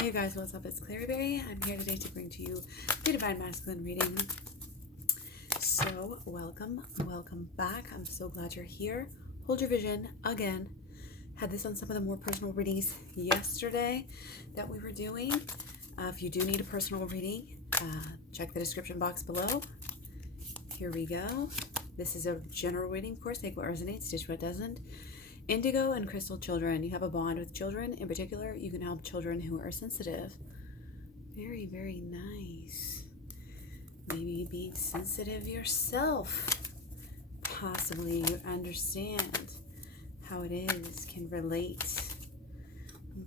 Hey guys, what's up? It's Klaireeberry. I'm here today to bring to you the Divine Masculine reading. So, welcome back. I'm so glad you're here. Hold your vision again. Had this on some of the more personal readings yesterday that we were doing. If you do need a personal reading, check the description box below. Here we go. This is a general reading, of course. Take what resonates, ditch what doesn't. Indigo and crystal children. You have a bond with children. In particular, you can help children who are sensitive. Very, very nice. Maybe being sensitive yourself. Possibly you understand how it is, can relate.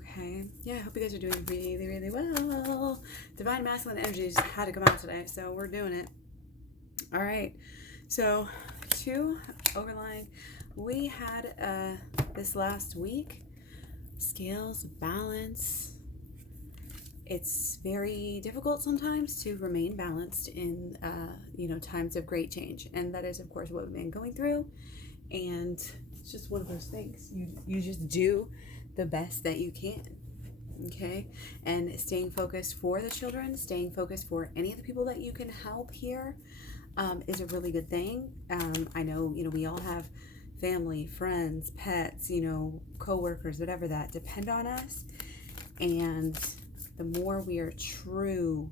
Okay. Yeah, I hope you guys are doing really, really well. Divine masculine energies had to come out today, so we're doing it. All right. So, to overlying, we had this last week, scales, balance. It's very difficult sometimes to remain balanced in, times of great change. And that is, of course, what we've been going through. And it's just one of those things. You just do the best that you can. Okay? And staying focused for the children, staying focused for any of the people that you can help here is a really good thing. I know, we all have family, friends, pets, co-workers, whatever that depend on us. And the more we are true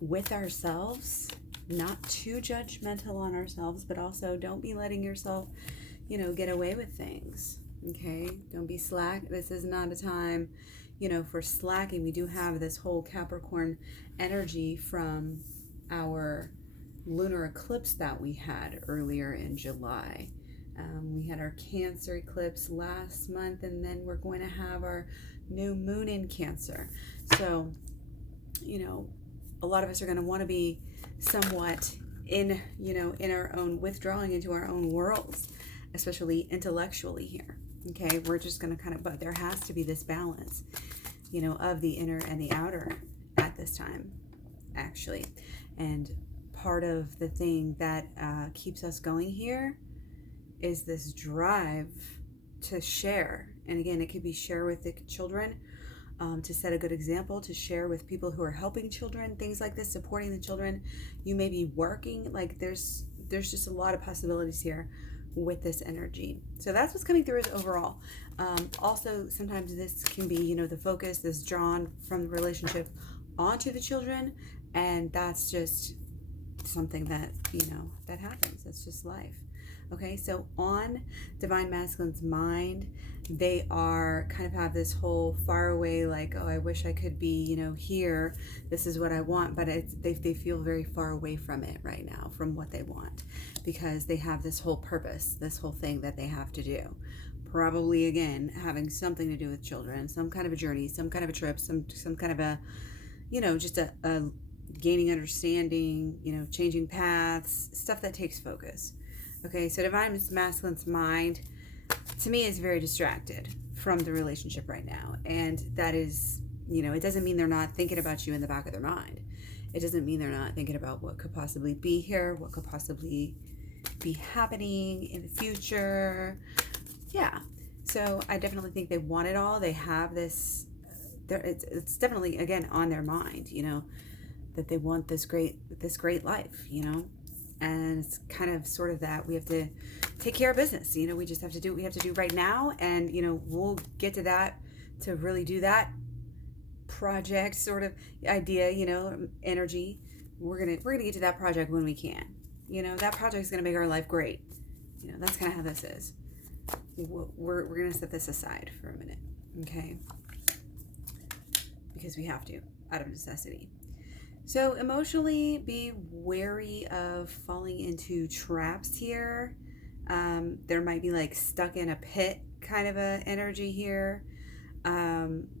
with ourselves, not too judgmental on ourselves, but also don't be letting yourself, get away with things. Okay? Don't be slack. This is not a time, for slacking. We do have this whole Capricorn energy from our lunar eclipse that we had earlier in July. We had our Cancer eclipse last month, and then we're going to have our new moon in Cancer. So, a lot of us are going to want to be somewhat in our own, withdrawing into our own worlds, especially intellectually here. Okay, we're just going to but there has to be this balance, of the inner and the outer at this time, actually. And part of the thing that keeps us going here is this drive to share. And again, it could be share with the children, to set a good example, to share with people who are helping children, things like this, supporting the children. You may be working, there's just a lot of possibilities here with this energy. So that's what's coming through is overall. Also, sometimes this can be, the focus is drawn from the relationship onto the children, and that's just something that, that happens. That's just life. Okay, so on Divine Masculine's mind, they are kind of have this whole far away, oh, I wish I could be, here. This is what I want, but they feel very far away from it right now, from what they want, because they have this whole purpose, this whole thing that they have to do. Probably, again, having something to do with children, some kind of a journey, some kind of a trip, some kind of a, just a gaining understanding, changing paths, stuff that takes focus. Okay, so Divine Masculine's mind, to me, is very distracted from the relationship right now. And that is, it doesn't mean they're not thinking about you in the back of their mind. It doesn't mean they're not thinking about what could possibly be here, what could possibly be happening in the future. Yeah, so I definitely think they want it all. They have this, it's definitely, again, on their mind, that they want this great life, and it's kind of sort of that we have to take care of business. We just have to do what we have to do right now, and we'll get to that, to really do that project sort of idea, energy. We're gonna get to that project when we can. That project is gonna make our life great. That's kind of how this is. We're gonna set this aside for a minute, okay? Because we have to, out of necessity. So emotionally, be wary of falling into traps here. There might be stuck in a pit kind of a energy here.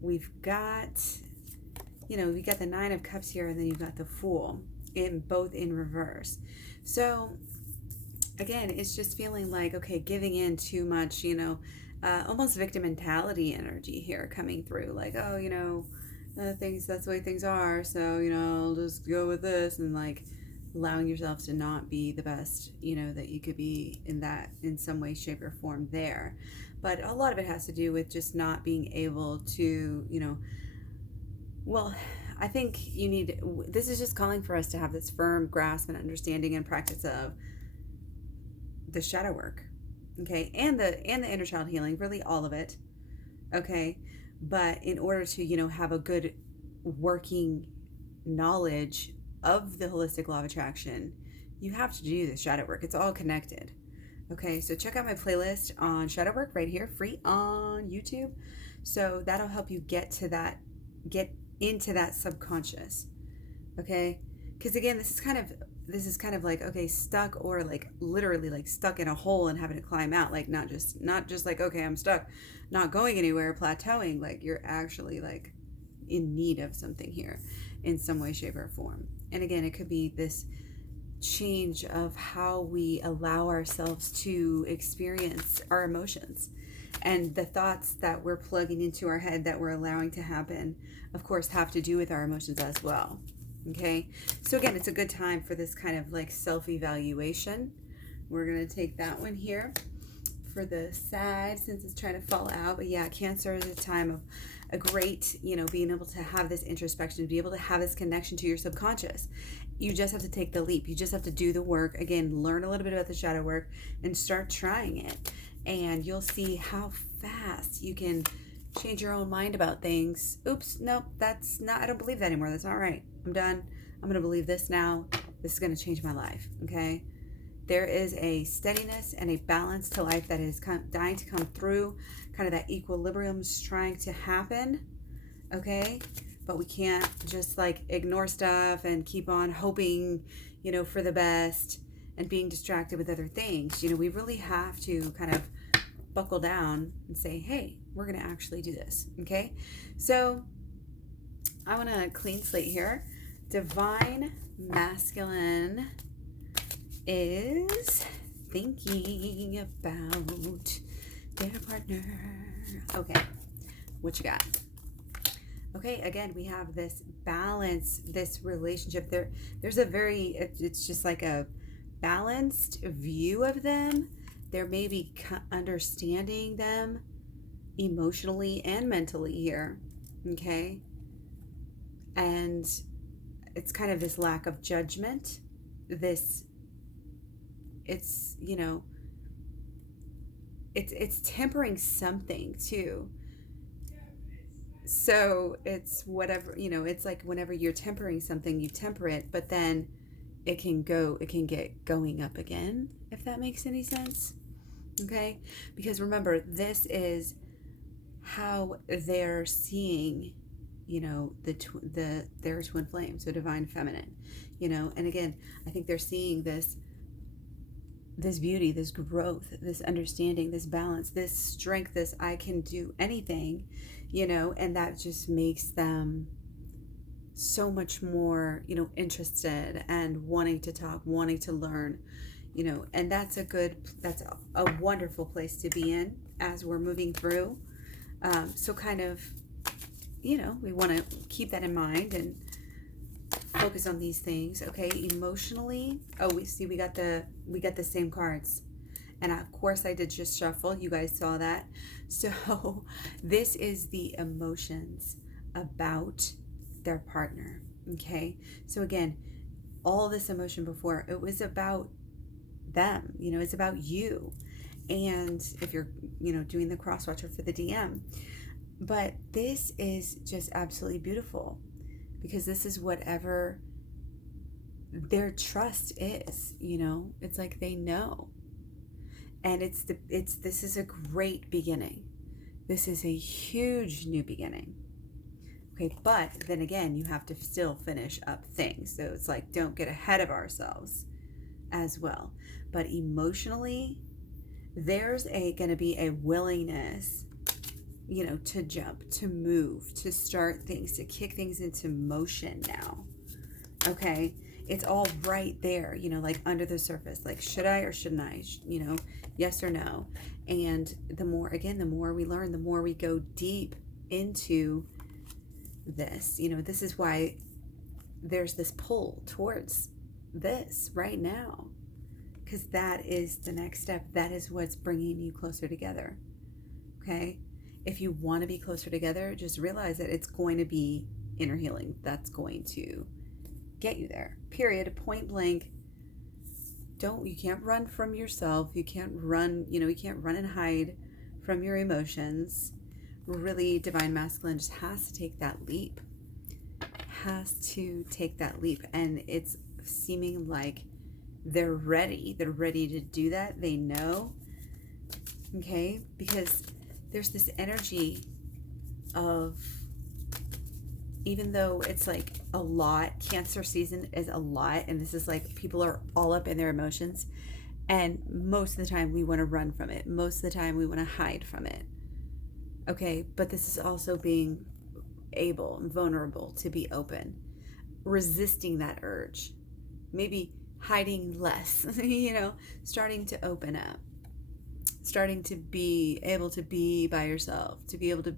We've got the Nine of Cups here, and then you've got the Fool, both in reverse. So again, it's just feeling okay, giving in too much, almost victim mentality energy here coming through. That's the way things are, so I'll just go with this, and allowing yourself to not be the best that you could be in some way, shape, or form there. But a lot of it has to do with just not being able to Well, I think this is just calling for us to have this firm grasp and understanding and practice of the shadow work, okay, and the inner child healing, really all of it, okay. But in order to, have a good working knowledge of the holistic law of attraction, you have to do the shadow work. It's all connected. Okay, so check out my playlist on shadow work right here, free on YouTube. So that'll help you get into that subconscious. Okay, because again, this is kind of like, okay, stuck, or like literally like stuck in a hole and having to climb out. Like not just like, okay, I'm stuck, not going anywhere, plateauing. Like you're actually like in need of something here in some way, shape, or form. And again, it could be this change of how we allow ourselves to experience our emotions, and the thoughts that we're plugging into our head that we're allowing to happen, of course, have to do with our emotions as well. Okay, so again, it's a good time for this kind of like self-evaluation. We're going to take that one here for the side since it's trying to fall out. But yeah, Cancer is a time of a great, being able to have this introspection, to be able to have this connection to your subconscious. You just have to take the leap. You just have to do the work. Again, learn a little bit about the shadow work and start trying it. And you'll see how fast you can change your own mind about things. Oops, nope, that's not, I don't believe that anymore. That's not right. I'm done. I'm going to believe this now. This is going to change my life. Okay. There is a steadiness and a balance to life that is dying to come through. Kind of that equilibrium's trying to happen. Okay. But we can't just like ignore stuff and keep on hoping, for the best and being distracted with other things. We really have to kind of buckle down and say, hey, we're going to actually do this. Okay. So I want to clean slate here. Divine Masculine is thinking about their partner. Okay. What you got? Okay, again, we have this balance, this relationship. There's a it's just like a balanced view of them. There may be understanding them emotionally and mentally here, okay? And it's kind of this lack of judgment. It's tempering something too. So it's whatever, it's like whenever you're tempering something, you temper it, but then it can get going up again, if that makes any sense. Okay? Because remember, this is how they're seeing, their twin flame, so divine feminine, and again, I think they're seeing this beauty, this growth, this understanding, this balance, this strength, this I can do anything, and that just makes them so much more, interested and wanting to talk, wanting to learn, and that's a wonderful place to be in as we're moving through. So kind of, we want to keep that in mind and focus on these things. Okay, emotionally, we got the same cards, and of course I did just shuffle. You guys saw that. So this is the emotions about their partner. Okay, so again, all this emotion before, it was about them. It's about you. And if you're doing the cross watcher for the DM, but this is just absolutely beautiful, because this is whatever their trust is. It's like they know, and this is a great beginning. This is a huge new beginning. Okay, but then again, you have to still finish up things. So it's like, don't get ahead of ourselves as well. But emotionally, there's going to be a willingness, to jump, to move, to start things, to kick things into motion now. Okay, it's all right there, like under the surface. Like, should I or shouldn't I? Yes or no. And the more we learn, the more we go deep into this. This is why there's this pull towards this right now, because that is the next step. That is what's bringing you closer together. Okay, if you want to be closer together, just realize that it's going to be inner healing that's going to get you there. Period. Point blank. You can't run from yourself. You can't run, you can't run and hide from your emotions. Really, divine masculine just has to take that leap. And it's seeming like they're ready. They're ready to do that. They know. Okay? Because there's this energy of, even though it's like a lot, Cancer season is a lot, and this is like people are all up in their emotions, and most of the time we want to run from it. Most of the time we want to hide from it. Okay? But this is also being able and vulnerable to be open, resisting that urge, maybe hiding less, starting to open up, starting to be able to be by yourself, to be able to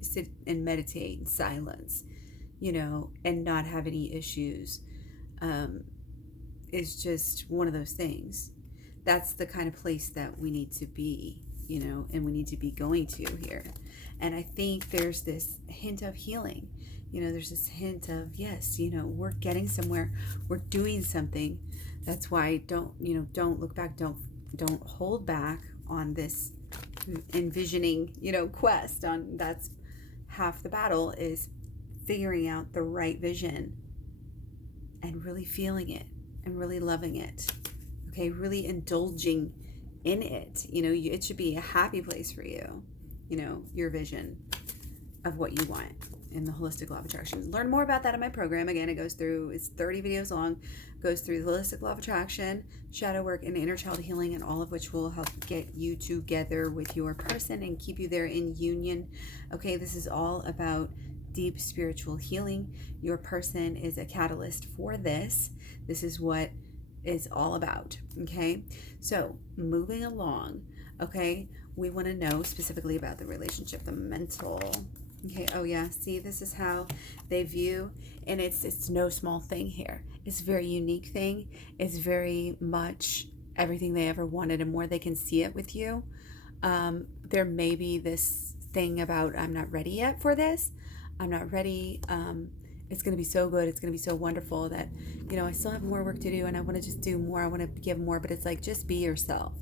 sit and meditate in silence, and not have any issues, is just one of those things. That's the kind of place that we need to be, and we need to be going to here. And I think there's this hint of healing. There's this hint of, yes, we're getting somewhere, we're doing something. That's why don't look back, don't hold back on this envisioning, quest. That's half the battle, is figuring out the right vision and really feeling it and really loving it. Okay, really indulging in it. It should be a happy place for you. Your vision of what you want in the holistic law of attraction. Learn more about that in my program. Again, it's 30 videos long, goes through the holistic law of attraction, shadow work, and inner child healing, and all of which will help get you together with your person and keep you there in union. Okay, this is all about deep spiritual healing. Your person is a catalyst for this. This is what it's all about. Okay, so moving along. Okay, we want to know specifically about the relationship, the mental. Okay, oh yeah, see, this is how they view, and it's no small thing here. It's a very unique thing. It's very much everything they ever wanted and more. They can see it with you. There may be this thing about, I'm not ready yet for this. I'm not ready. It's going to be so good. It's going to be so wonderful that, I still have more work to do, and I want to just do more. I want to give more, but it's like, just be yourself.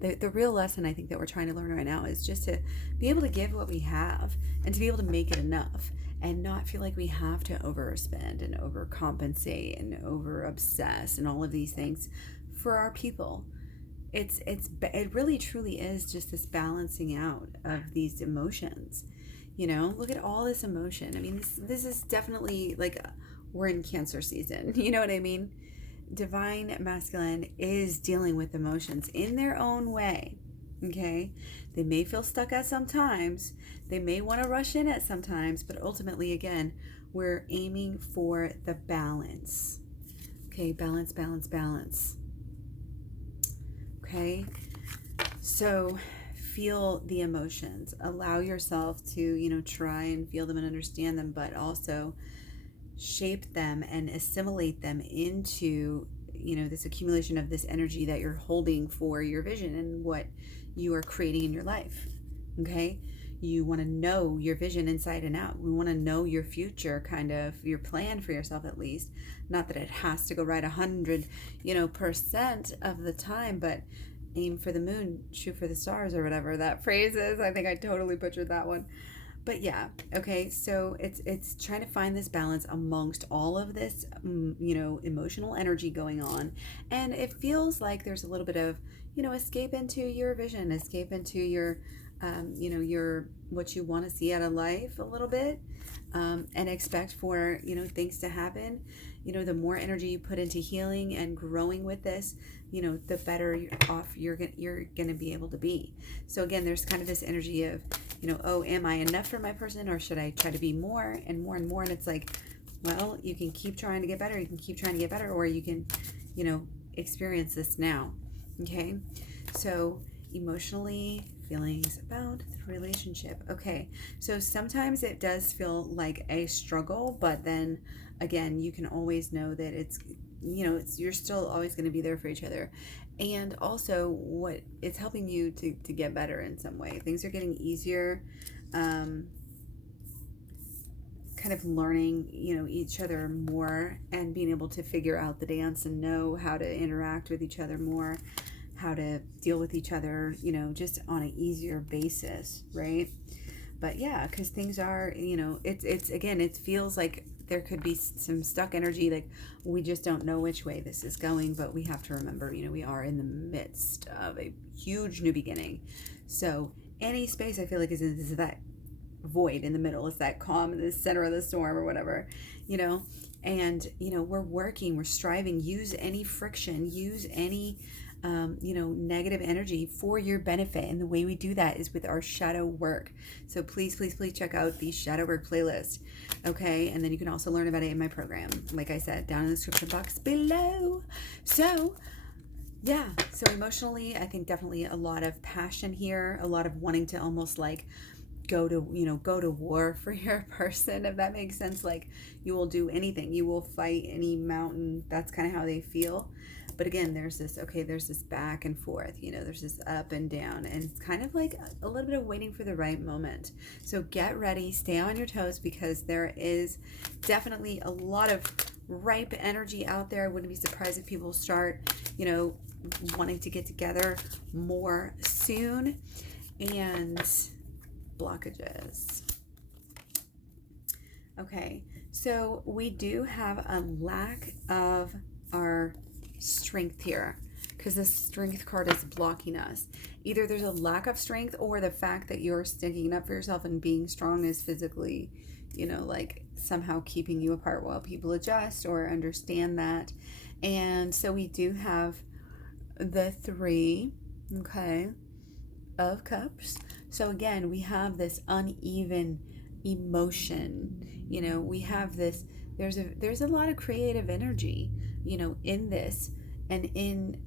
The real lesson I think that we're trying to learn right now is just to be able to give what we have and to be able to make it enough and not feel like we have to overspend and overcompensate and over obsess and all of these things for our people. It really truly is just this balancing out of these emotions. Look at all this emotion. I mean, this is definitely like we're in Cancer season. You know what I mean? Divine masculine is dealing with emotions in their own way. Okay, they may feel stuck at some times, they may want to rush in at some times, but ultimately, again, we're aiming for the balance. Okay, balance. Okay, so feel the emotions, allow yourself to try and feel them and understand them, but also shape them and assimilate them into this accumulation of this energy that you're holding for your vision and what you are creating in your life. Okay, you want to know your vision inside and out. We want to know your future, kind of your plan for yourself, at least. Not that it has to go right 100% of the time, but aim for the moon, shoot for the stars, or whatever that phrase is. I think I totally butchered that one. But yeah, okay, so it's trying to find this balance amongst all of this, emotional energy going on. And it feels like there's a little bit of, escape into your vision, escape into your, your, what you want to see out of life a little bit, and expect for, things to happen. The more energy you put into healing and growing with this, the better off you're gonna be able to be. So again, there's kind of this energy of, oh, am I enough for my person, or should I try to be more and more and more? And it's like, well, you can keep trying to get better. You can keep trying to get better, or you can, experience this now. Okay, so emotionally, feelings about the relationship. Okay, so sometimes it does feel like a struggle, but then again, you can always know that it's you're still always going to be there for each other. And also, what it's helping you to get better in some way. Things are getting easier, kind of learning, each other more and being able to figure out the dance and know how to interact with each other more, how to deal with each other, just on an easier basis, right? But yeah, because things are, it's again, it feels like there could be some stuck energy, like we just don't know which way this is going, but we have to remember, we are in the midst of a huge new beginning. So any space I feel like is that void in the middle, it's that calm in the center of the storm or whatever, and, we're striving, use any friction, use any negative energy for your benefit. And the way we do that is with our shadow work. So please check out the shadow work playlist. Okay. And then you can also learn about it in my program, like I said, down in the description box below. So yeah, so emotionally, I think definitely a lot of passion here, a lot of wanting to almost like go to war for your person, if that makes sense. Like you will do anything, you will fight any mountain. That's kind of how they feel. But again, there's this back and forth, there's this up and down, and it's kind of like a little bit of waiting for the right moment. So get ready, stay on your toes, because there is definitely a lot of ripe energy out there. I wouldn't be surprised if people start, wanting to get together more soon. And blockages. Okay, so we do have a lack of our strength here, because the strength card is blocking us. Either there's a lack of strength, or the fact that you're sticking up for yourself and being strong is physically, like somehow keeping you apart while people adjust or understand that. And so we do have the 3, okay, of cups. So again, we have this uneven emotion, we have this, there's a lot of creative energy, in this, and in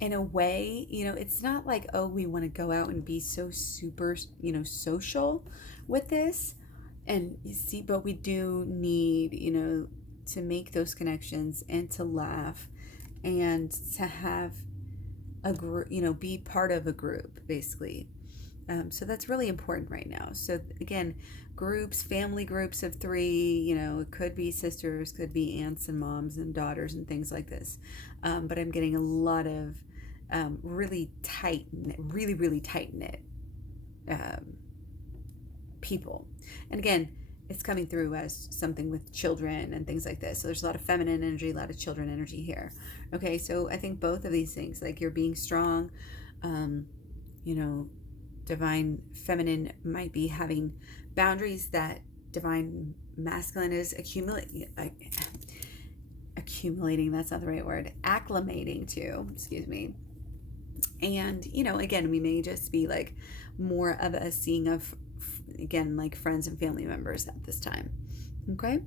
a way, it's not like, oh, we want to go out and be so super, social with this, and you see, but we do need, to make those connections and to laugh and to have a group, be part of a group, basically. So that's really important right now. So again, groups, family groups of 3, it could be sisters, could be aunts and moms and daughters and things like this. But I'm getting a lot of really tight knit people. And again, it's coming through as something with children and things like this. So there's a lot of feminine energy, a lot of children energy here. Okay, so I think both of these things, like you're being strong, divine feminine might be having boundaries that divine masculine is accumulating, that's not the right word, acclimating to, excuse me. And, again, we may just be like more of a seeing of, again, like friends and family members at this time. Okay.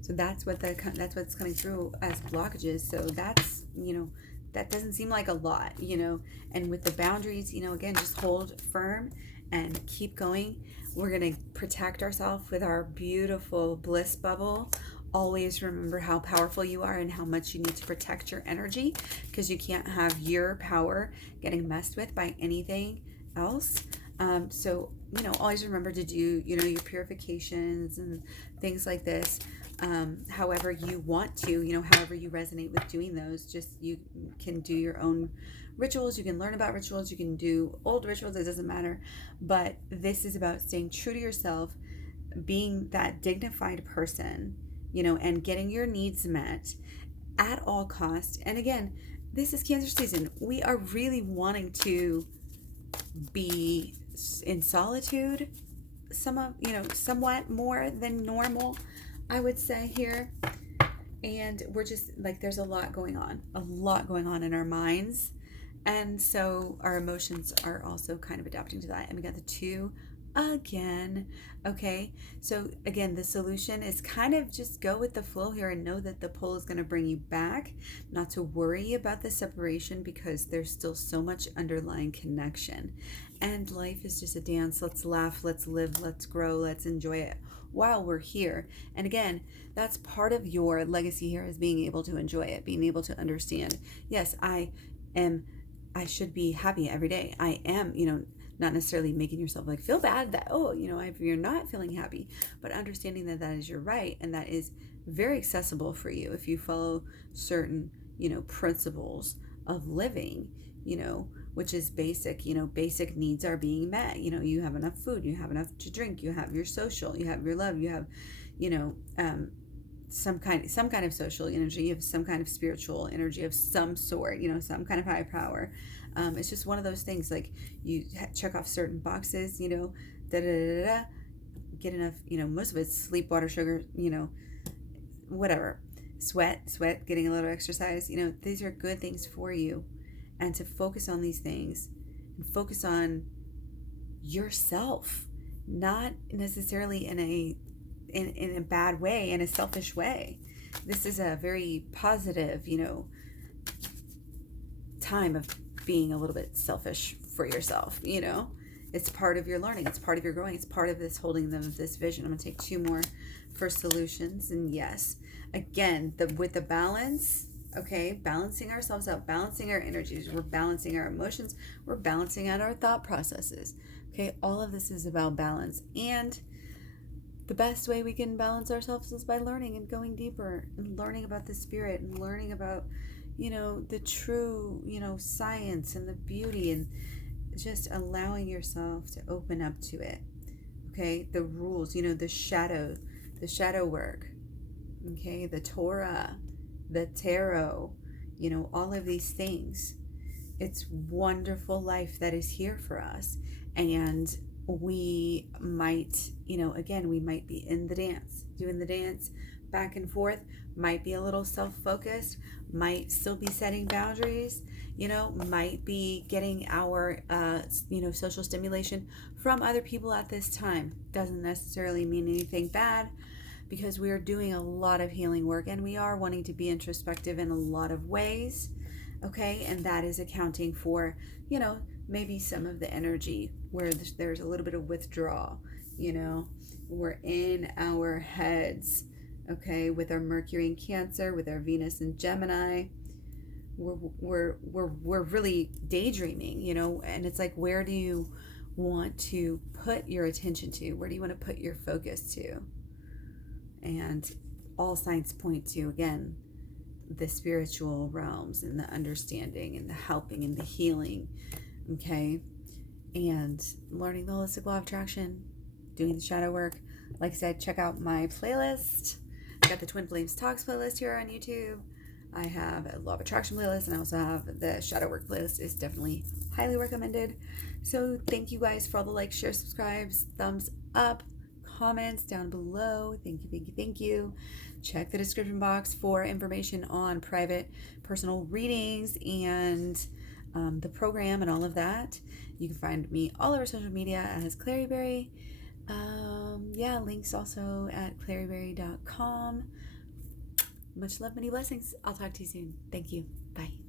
So that's what's coming through as blockages. So that's, that doesn't seem like a lot, and with the boundaries, again, just hold firm and keep going. We're going to protect ourselves with our beautiful bliss bubble. Always remember how powerful you are and how much you need to protect your energy, because you can't have your power getting messed with by anything else. So, always remember to do, your purifications and things like this. However you want to, however you resonate with doing those, just you can do your own rituals. You can learn about rituals. You can do old rituals. It doesn't matter. But this is about staying true to yourself, being that dignified person, and getting your needs met at all costs. And again, this is Cancer season. We are really wanting to be in solitude, somewhat more than normal, I would say here. And we're just like, there's a lot going on in our minds. And so our emotions are also kind of adapting to that. And we got the 2 again. Okay. So again, the solution is kind of just go with the flow here and know that the pull is going to bring you back, not to worry about the separation, because there's still so much underlying connection. And life is just a dance. Let's laugh, let's live, let's grow, let's enjoy it while we're here. And again, that's part of your legacy here, is being able to enjoy it, being able to understand, yes, I should be happy every day. I am, not necessarily making yourself like feel bad that, oh, if you're not feeling happy, but understanding that that is your right, and that is very accessible for you if you follow certain, principles of living, which is basic. Basic needs are being met. You have enough food, you have enough to drink, you have your social, you have your love, you have, some kind of social energy, you have some kind of spiritual energy of some sort, some kind of high power. It's just one of those things, like you check off certain boxes, da da da da, get enough, most of it's sleep, water, sugar, whatever, sweat, getting a little exercise, these are good things for you. And to focus on these things and focus on yourself, not necessarily in a bad way, in a selfish way. This is a very positive, time of being a little bit selfish for yourself. It's part of your learning, it's part of your growing, it's part of this holding them of this vision. I'm going to take 2 more for solutions. And yes, again, with the balance, okay, balancing ourselves out, balancing our energies, we're balancing our emotions, we're balancing out our thought processes. Okay, all of this is about balance. And the best way we can balance ourselves is by learning and going deeper and learning about the spirit and learning about, the true, science and the beauty, and just allowing yourself to open up to it. Okay, the rules, the shadow work, okay, the Torah, the tarot, all of these things. It's wonderful life that is here for us. And we might, again, we might be in the dance, doing the dance back and forth, might be a little self-focused, might still be setting boundaries, might be getting our, social stimulation from other people at this time. Doesn't necessarily mean anything bad, because we are doing a lot of healing work and we are wanting to be introspective in a lot of ways. Okay, and that is accounting for, maybe some of the energy where there's a little bit of withdrawal. We're in our heads, okay, with our Mercury in Cancer, with our Venus in Gemini. We're really daydreaming, and it's like, where do you want to put your attention to? Where do you want to put your focus to? And all signs point to, again, the spiritual realms and the understanding and the helping and the healing, okay? And learning the holistic law of attraction, doing the shadow work. Like I said, check out my playlist. I got the Twin Flames Talks playlist here on YouTube. I have a law of attraction playlist, and I also have the shadow work playlist. Is definitely highly recommended. So thank you guys for all the likes, shares, subscribes, thumbs up, comments down below. Thank you. Check the description box for information on private personal readings and the program and all of that. You can find me all over social media as Klaireeberry. Links also at klaireeberry.com. Much love, many blessings. I'll talk to you soon. Thank you. Bye.